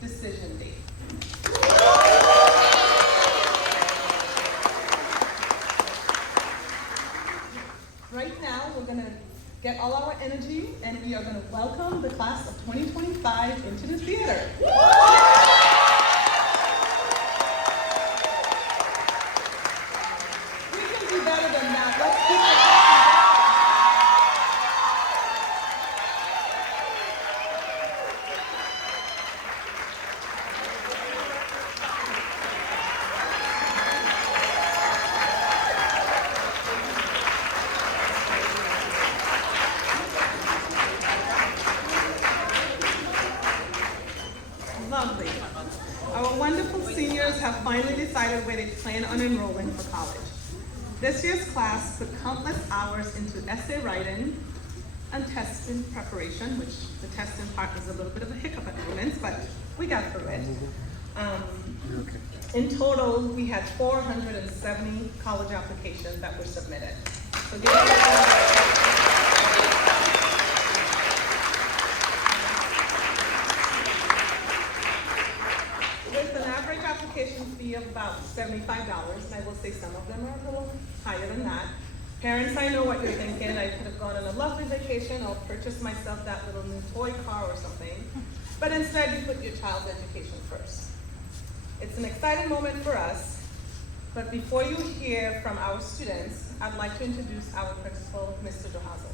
decision date. Right now, we're going to get all our energy and we are going to welcome the class of 2025 into the theater. We can do better than that. Let's keep it up. Lovely. Our wonderful seniors have finally decided where they plan on enrolling for college. This year's class put countless hours into essay writing and testing preparation, which the testing part was a little bit of a hiccup at moments, but we got through it. In total, we had 470 college applications that were submitted. So give it with an average application fee of about $75, and I will say some of them are a little higher than that. Parents, I know what you're thinking. I could have gone on a lovely vacation or purchased myself that little new toy car or something. But instead, you put your child's education first. It's an exciting moment for us, but before you hear from our students, I'd like to introduce our principal, Mr. Dohazel.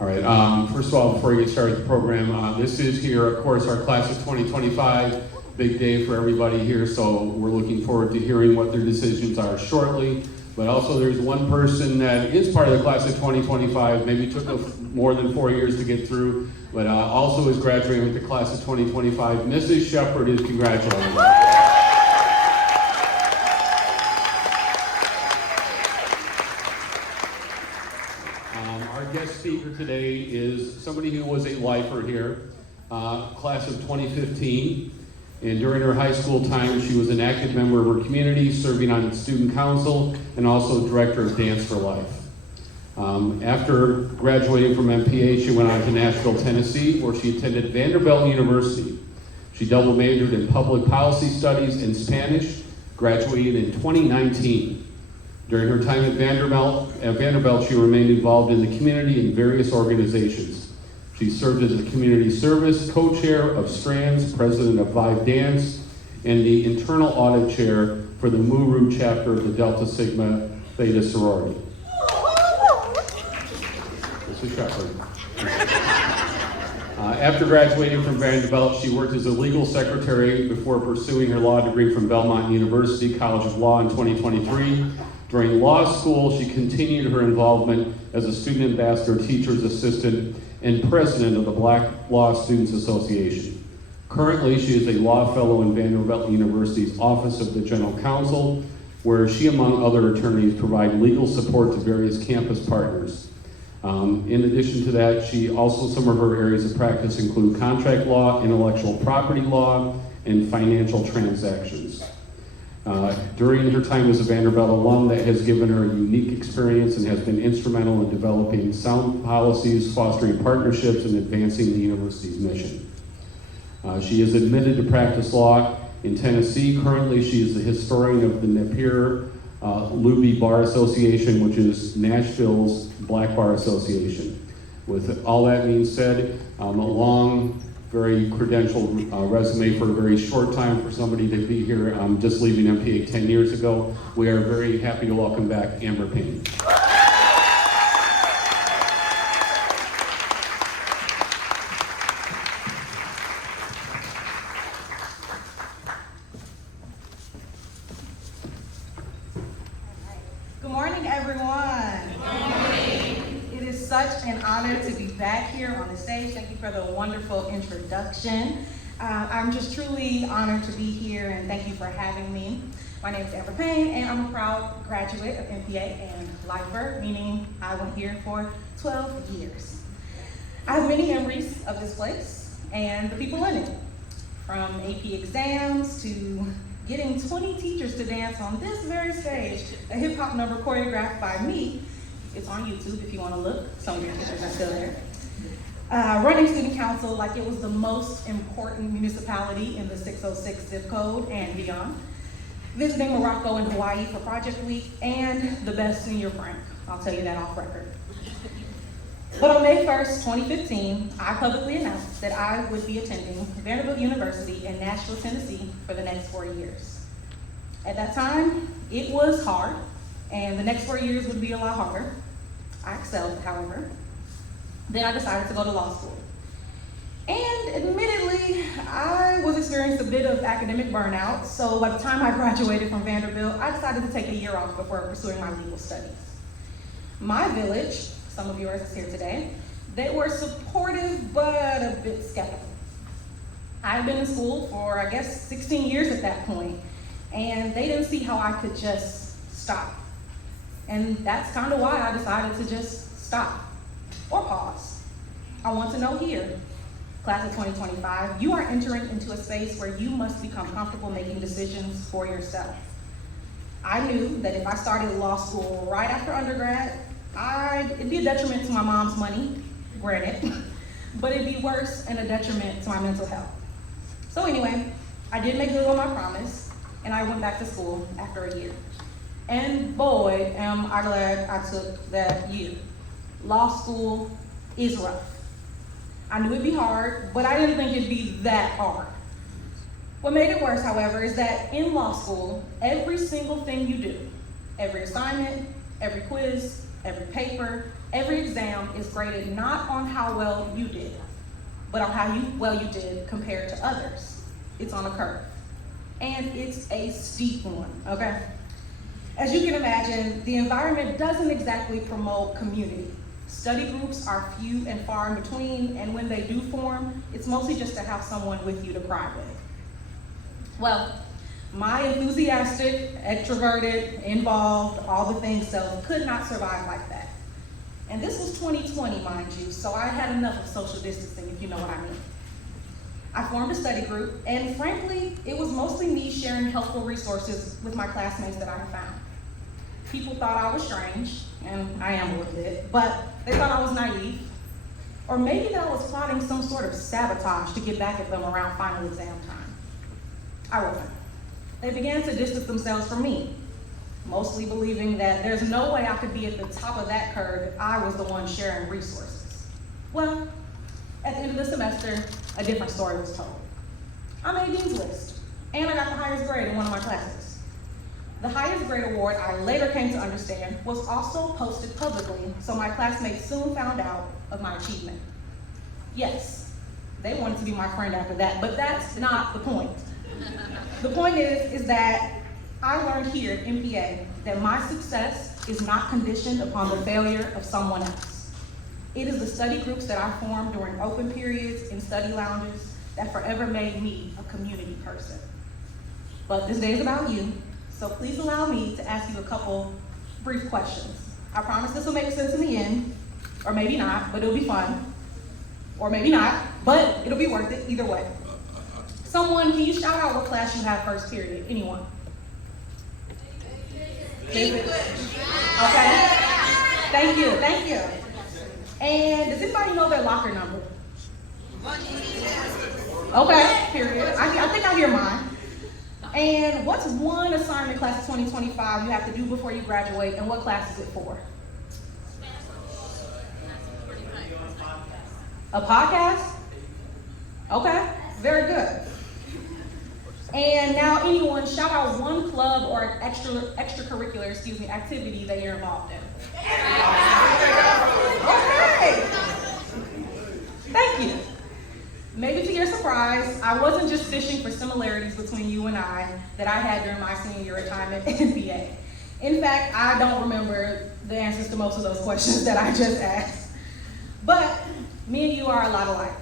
All right, first of all, before we get started with the program, this is here, of course, our class of 2025, big day for everybody here, so we're looking forward to hearing what their decisions are shortly. But also there's one person that is part of the class of 2025, maybe took more than 4 years to get through, but also is graduating with the class of 2025. Mrs. Shepard is congratulated. Our guest speaker today is somebody who was a lifer here, class of 2015. And during her high school time, she was an active member of her community, serving on the student council and also director of Dance for Life. After graduating from MPA, she went on to Nashville, Tennessee, where she attended Vanderbilt University. She double majored in public policy studies and Spanish, graduating in 2019. During her time at Vanderbilt, she remained involved in the community in various organizations. She served as the community service co-chair of Strands, president of Vive Dance, and the internal audit chair for the Muru chapter of the Delta Sigma Theta sorority. This is Shepard. After graduating from Vanderbilt, she worked as a legal secretary before pursuing her law degree from Belmont University College of Law in 2023. During law school, she continued her involvement as a student ambassador, teacher's assistant, and president of the Black Law Students Association. Currently, she is a law fellow in Vanderbilt University's Office of the General Counsel, where she, among other attorneys, provide legal support to various campus partners. In addition to that, some of her areas of practice include contract law, intellectual property law, and financial transactions. During her time as a Vanderbilt alum, that has given her a unique experience and has been instrumental in developing sound policies, fostering partnerships, and advancing the university's mission. She is admitted to practice law in Tennessee. Currently, she is the historian of the Napier Luby Bar Association, which is Nashville's Black Bar Association. With all that being said, a long, very credentialed resume for a very short time for somebody to be here, just leaving MPA 10 years ago. We are very happy to welcome back Amber Payne. Good morning, everyone. Good morning. It is such an honor to be back here on the stage. Thank you for the wonderful introduction. I'm just truly honored to be here, and thank you for having me. My name is Amber Payne, and I'm a proud graduate of MPA and lifer, meaning I went here for 12 years. I have many memories of this place and the people in it, from AP exams to getting 20 teachers to dance on this very stage, a hip hop number choreographed by me. It's on YouTube if you want to look. Some of your pictures are still there. Running student council like it was the most important municipality in the 606 zip code and beyond. Visiting Morocco and Hawaii for Project Week, and the best senior prank. I'll tell you that off record. But on May 1st, 2015, I publicly announced that I would be attending Vanderbilt University in Nashville, Tennessee for the next 4 years. At that time, it was hard, and the next 4 years would be a lot harder. I excelled, however. Then I decided to go to law school. And admittedly, I was experiencing a bit of academic burnout, so by the time I graduated from Vanderbilt, I decided to take a year off before pursuing my legal studies. My village, some of yours is here today, they were supportive but a bit skeptical. I had been in school for, I guess, 16 years at that point, and they didn't see how I could just stop. And that's kind of why I decided to just stop or pause. I want to know here, class of 2025, you are entering into a space where you must become comfortable making decisions for yourself. I knew that if I started law school right after undergrad, it'd be a detriment to my mom's money, granted, but it'd be worse and a detriment to my mental health. So anyway, I did make good on my promise, and I went back to school after a year. And boy, am I glad I took that year. Law school is rough. I knew it'd be hard, but I didn't think it'd be that hard. What made it worse, however, is that in law school, every single thing you do, every assignment, every quiz, every paper, every exam is graded not on how well you did, but on how well you did compared to others. It's on a curve. And it's a steep one, okay? As you can imagine, the environment doesn't exactly promote community. Study groups are few and far in between, and when they do form, it's mostly just to have someone with you to cry with. Well, my enthusiastic, extroverted, involved, all the things self could not survive like that. And this was 2020, mind you, so I had enough of social distancing, if you know what I mean. I formed a study group, and frankly, it was mostly me sharing helpful resources with my classmates that I had found. People thought I was strange, and I am a little bit, but they thought I was naive. Or maybe that I was plotting some sort of sabotage to get back at them around final exam time. I wasn't. They began to distance themselves from me, mostly believing that there's no way I could be at the top of that curve if I was the one sharing resources. Well, at the end of the semester, a different story was told. I made Dean's List, and I got the highest grade in one of my classes. The highest grade award, I later came to understand, was also posted publicly, so my classmates soon found out of my achievement. Yes, they wanted to be my friend after that, but that's not the point. The point is that I learned here at MPA that my success is not conditioned upon the failure of someone else. It is the study groups that I formed during open periods in study lounges that forever made me a community person. But this day is about you, so please allow me to ask you a couple brief questions. I promise this will make sense in the end, or maybe not, but it'll be fun. Or maybe not, but it'll be worth it either way. Someone, can you shout out what class you have first period? Anyone? English. Okay. Thank you, thank you. And does anybody know their locker number? Okay, period. I think I hear mine. And what's one assignment class of 2025 you have to do before you graduate, and what class is it for? A podcast? Okay, very good. And now anyone, shout out one club or extracurricular, activity that you're involved in. Okay. Thank you. Maybe to your surprise, I wasn't just fishing for similarities between you and I that I had during my senior year time at MPA. In fact, I don't remember the answers to most of those questions that I just asked. But me and you are a lot alike.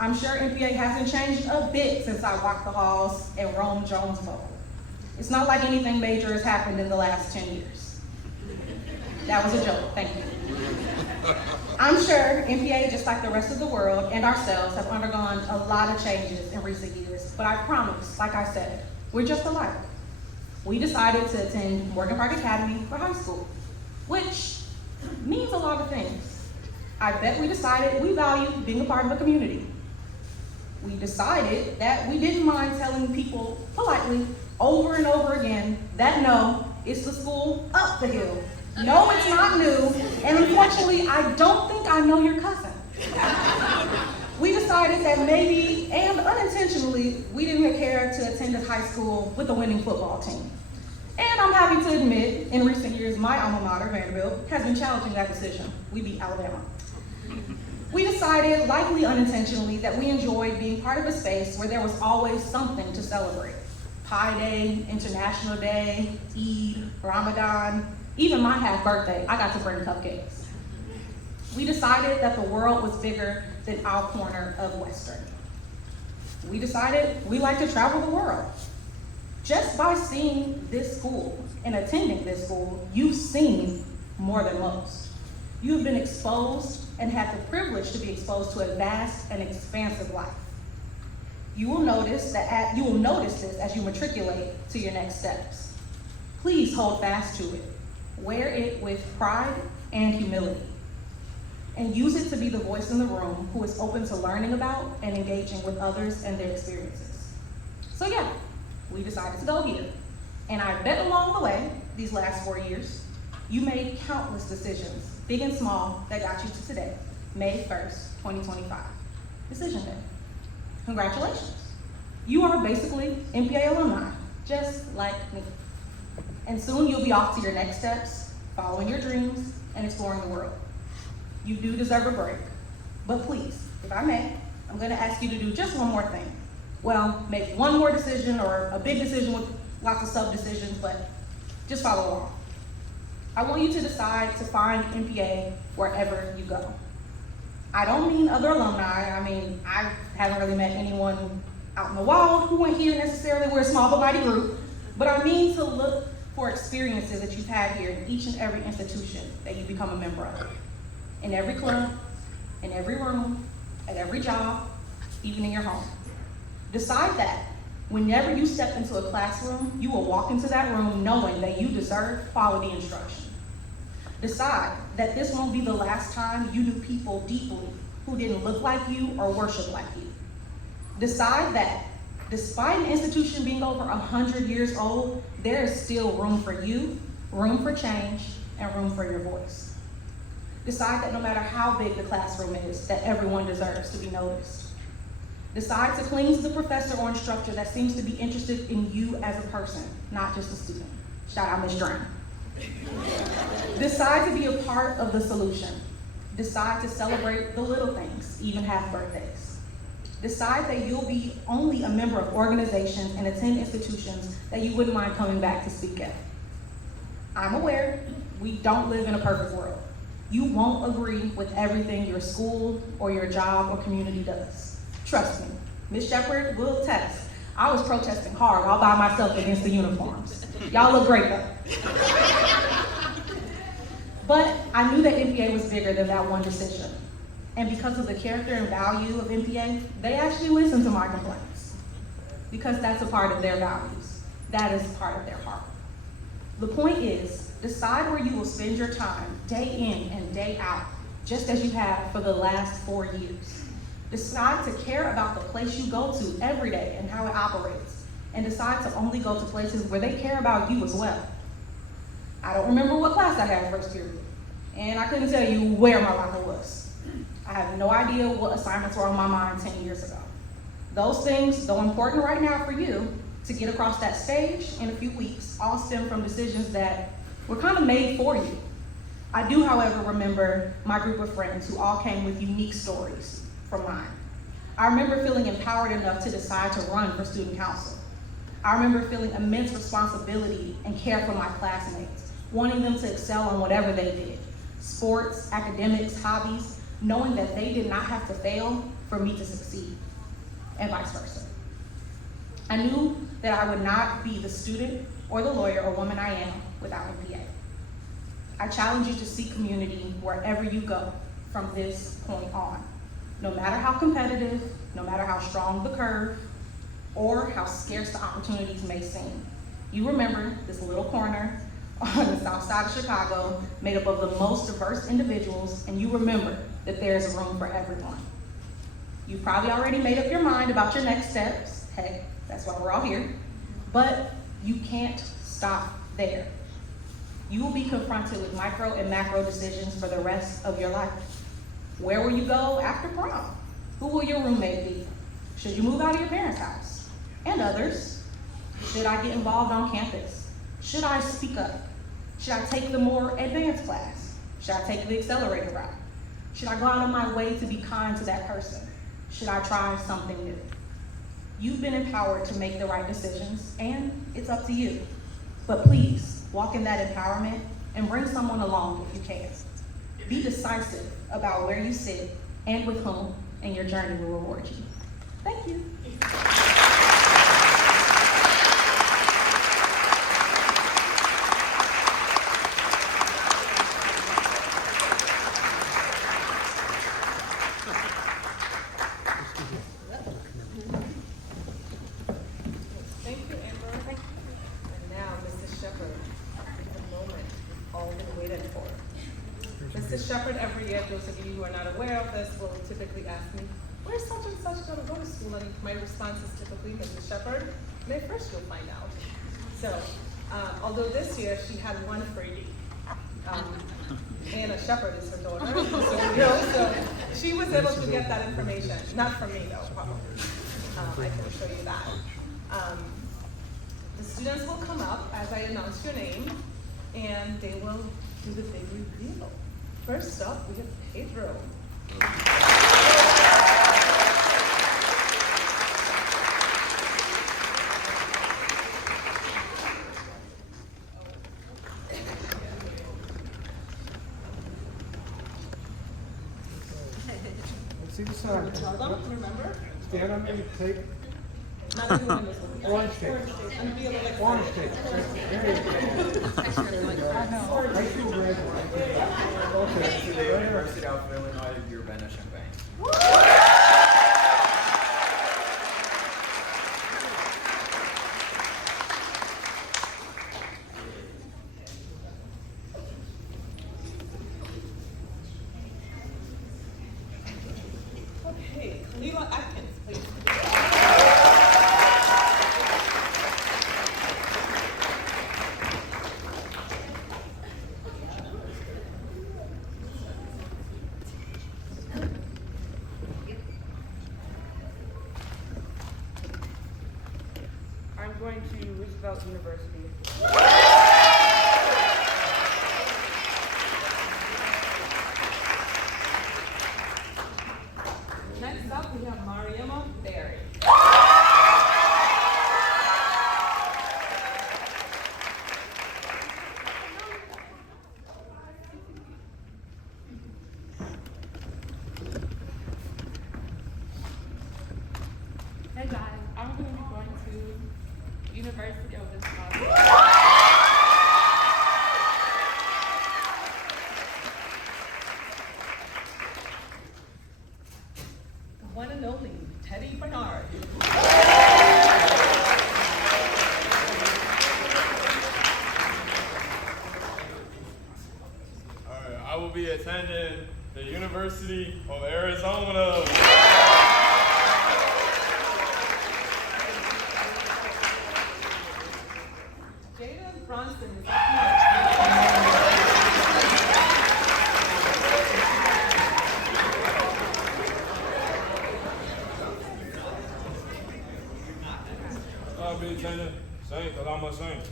I'm sure MPA hasn't changed a bit since I walked the halls and roamed Jonesboro. It's not like anything major has happened in the last 10 years. That was a joke, thank you. I'm sure MPA, just like the rest of the world and ourselves, have undergone a lot of changes in recent years, but I promise, like I said, we're just alike. We decided to attend Morgan Park Academy for high school, which means a lot of things. I bet we decided we value being a part of a community. We decided that we didn't mind telling people politely over and over again that no, it's the school up the hill. No, it's not new, and unfortunately, I don't think I know your cousin. We decided that maybe, and unintentionally, we didn't care to attend a high school with a winning football team. And I'm happy to admit, in recent years, my alma mater, Vanderbilt, has been challenging that decision. We beat Alabama. We decided, likely unintentionally, that we enjoyed being part of a space where there was always something to celebrate. Pi Day, International Day, Eid, Ramadan, even my half birthday, I got to bring cupcakes. We decided that the world was bigger than our corner of Western. We decided we like to travel the world. Just by seeing this school and attending this school, you've seen more than most. You've been exposed and had the privilege to be exposed to a vast and expansive life. You will notice this as you matriculate to your next steps. Please hold fast to it. Wear it with pride and humility. And use it to be the voice in the room who is open to learning about and engaging with others and their experiences. So yeah, we decided to go here. And I bet along the way, these last 4 years, you made countless decisions, big and small, that got you to today, May 1st, 2025. Decision Day. Congratulations. You are basically MPA alumni, just like me. And soon you'll be off to your next steps, following your dreams, and exploring the world. You do deserve a break. But please, if I may, I'm gonna ask you to do just one more thing. Well, make one more decision or a big decision with lots of sub-decisions, but just follow along. I want you to decide to find MPA wherever you go. I don't mean other alumni. I haven't really met anyone out in the wild who went here necessarily. We're a small but mighty group. But I mean to look for experiences that you've had here in each and every institution that you become a member of. In every club, in every room, at every job, even in your home. Decide that whenever you step into a classroom, you will walk into that room knowing that you deserve quality instruction. Decide that this won't be the last time you knew people deeply who didn't look like you or worship like you. Decide that despite an institution being over 100 years old, there is still room for you, room for change, and room for your voice. Decide that no matter how big the classroom is, that everyone deserves to be noticed. Decide to cling to the professor or instructor that seems to be interested in you as a person, not just a student. Shout out Ms. Drain. Decide to be a part of the solution. Decide to celebrate the little things, even half birthdays. Decide that you'll be only a member of organizations and attend institutions that you wouldn't mind coming back to speak at. I'm aware we don't live in a perfect world. You won't agree with everything your school or your job or community does. Trust me, Ms. Shepherd will attest. I was protesting hard all by myself against the uniforms. Y'all look great though. But I knew that MPA was bigger than that one decision. And because of the character and value of MPA, they actually listened to my complaints. Because that's a part of their values. That is part of their heart. The point is, decide where you will spend your time, day in and day out, just as you have for the last 4 years. Decide to care about the place you go to every day and how it operates, and decide to only go to places where they care about you as well. I don't remember what class I had first period, and I couldn't tell you where my locker was. I have no idea what assignments were on my mind 10 years ago. Those things, though important right now for you to get across that stage in a few weeks, all stem from decisions that were kind of made for you. I do, however, remember my group of friends who all came with unique stories from mine. I remember feeling empowered enough to decide to run for student council. I remember feeling immense responsibility and care for my classmates, wanting them to excel on whatever they did, sports, academics, hobbies, knowing that they did not have to fail for me to succeed, and vice versa. I knew that I would not be the student or the lawyer or woman I am without MPA. I challenge you to seek community wherever you go from this point on. No matter how competitive, no matter how strong the curve, or how scarce the opportunities may seem. You remember this little corner on the south side of Chicago, made up of the most diverse individuals, and you remember that there's room for everyone. You've probably already made up your mind about your next steps. Heck, that's why we're all here. But you can't stop there. You will be confronted with micro and macro decisions for the rest of your life. Where will you go after prom? Who will your roommate be? Should you move out of your parents' house? And others. Should I get involved on campus? Should I speak up? Should I take the more advanced class? Should I take the accelerator route? Should I go out of my way to be kind to that person? Should I try something new? You've been empowered to make the right decisions, and it's up to you. But please, walk in that empowerment and bring someone along if you can. Be decisive about where you sit and with whom, and your journey will reward you. Thank you. Thank you, Amber. And now, Mrs. Shepherd, the moment we've all been waiting for. Mrs. Shepherd, every year, those of you who are not aware of this, will typically ask me, where's such and such going to go to school? And my response is typically, Mrs. Shepherd, May 1st you'll find out. So, although this year she had one freebie, Anna Shepherd is her daughter, so she was able to get that information, not from me though, probably. I can show you that. The students will come up as I announce your name, and they will do the big reveal. First up, we have Pedro. Let's see the sign. Tell them, remember? Stand on me, take Not everyone is looking. orange tape. And be a little excited. Orange tape. There you go. High school graduate. Okay. To the University of Illinois Urbana-Champaign. Okay, Kalila Atkins, please. I'm going to Roosevelt University. Next up, we have Mariama Berry. Hey guys, I'm going to be going to University of Wisconsin. The one and only Teddy Bernard. Alright, I will be attending the University of Arizona. Jaden Bronson is up next. I'll be attending Saint, because I'm a Saint.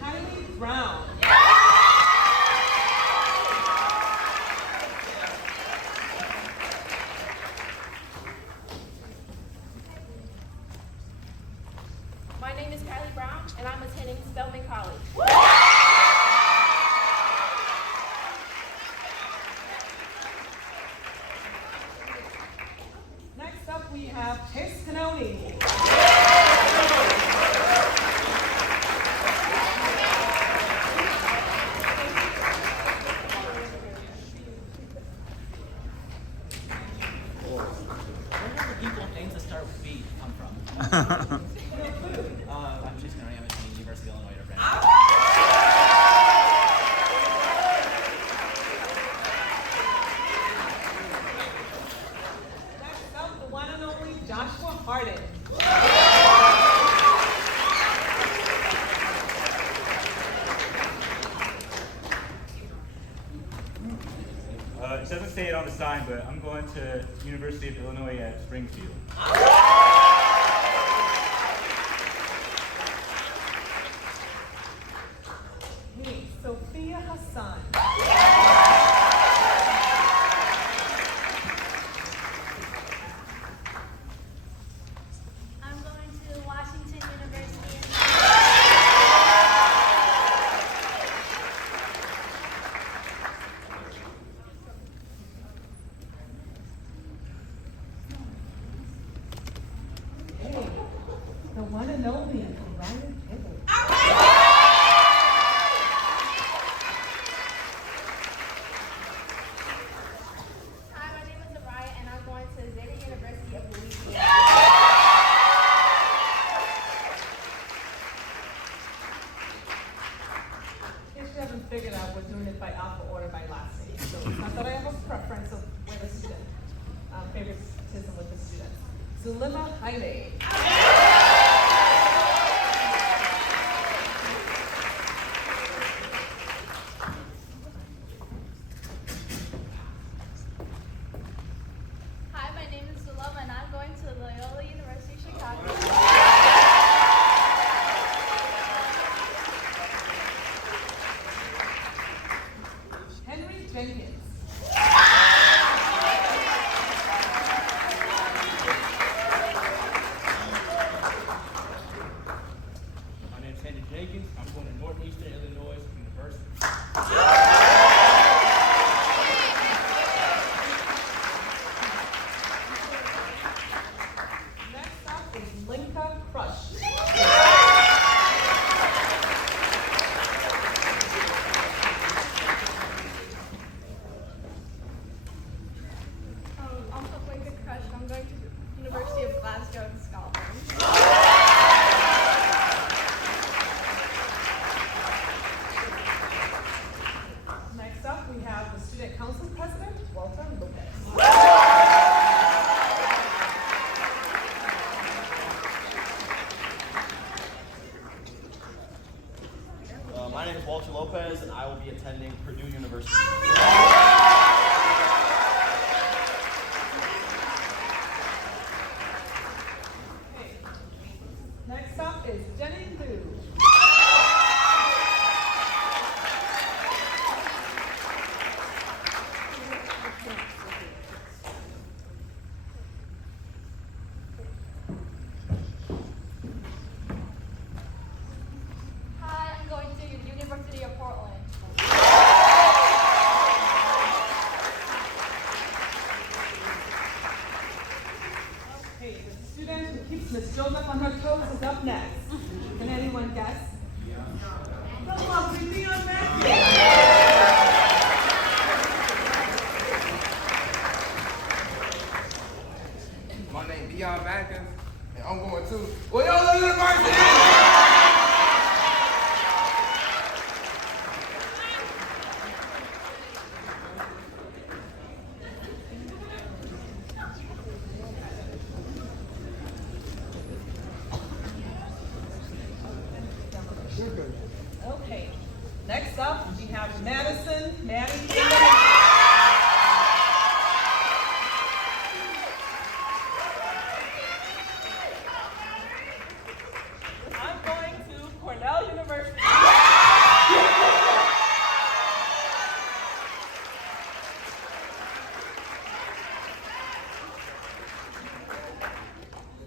Kylie Brown. My name is Kylie Brown, and I'm attending Spelman College. Next up, we have Chase Canoni. Jason Remy. I'm attending University of Illinois Urbana. Next up, the one and only Joshua Harden. It doesn't say it on the sign, but I'm going to University of Illinois at Springfield. Hey, Sophia Hassan. I'm going to Washington University. Hey, the one and only Ryan Hibbert. Hi, my name is Araya, and I'm going to Zeta University of Louisiana. In case you haven't figured out, we're doing it by alpha order by last name. So it's not that I have a preference of where the student, favoritism with the students. Zulima Haile. Hi, my name is Zulema, and I'm going to Loyola University, Chicago. Henry Jenkins. My name is Henry Jenkins. I'm going to Northeastern Illinois University. Next up is Linka Crush. I'm going to Crush, and I'm going to the University of Glasgow in Scotland. Next up, we have the Student Council President, Walter Lopez. My name is Walter Lopez, and I will be attending Purdue University. Okay. Next up is Jenny Liu. Hi, I'm going to the University of Portland. Okay, the student who keeps Miss Joseph on her toes is up next. Can anyone guess? The lovely Leon Matthews. My name is Deion Mackins, and I'm going to Loyola University! Okay, next up, we have Madison, Maddie. I'm going to Cornell University.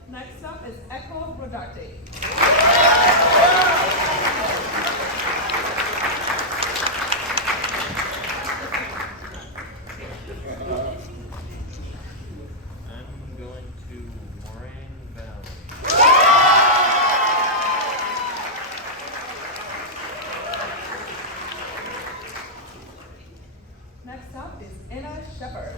Next up is Echo Rodarte. I'm going to Moraine Valley. Next up is Anna Shepard.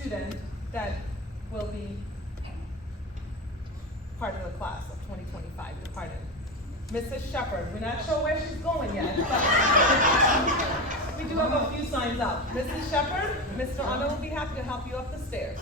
student that will be part of the class of 2025, pardon. Mrs. Shepherd, we're not sure where she's going yet, but we do have a few signs up. Mrs. Shepherd, Mr. Honor will be happy to help you up the stairs.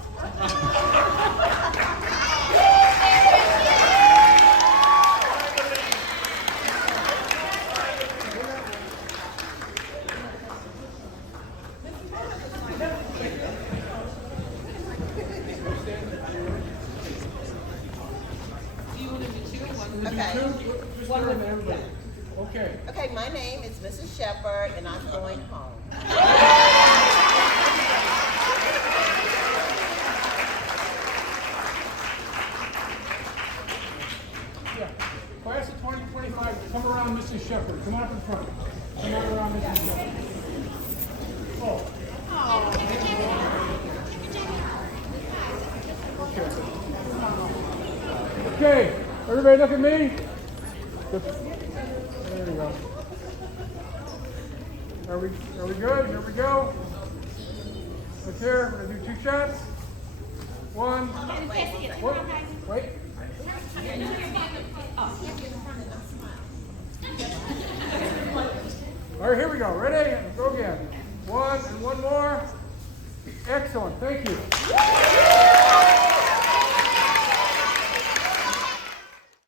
Okay. Okay, my name is Mrs. Shepherd, and I'm going home. Yeah. Class of 2025, come around Mrs. Shepherd. Come on up in front. Come on around Mrs. Shepherd. Oh. Okay. Okay, everybody look at me. There we go. Are we good? Here we go. Look here, we're gonna do 2 shots. 1. Wait. All right, here we go. Ready? Go again. 1 and 1 more. Excellent. Thank you.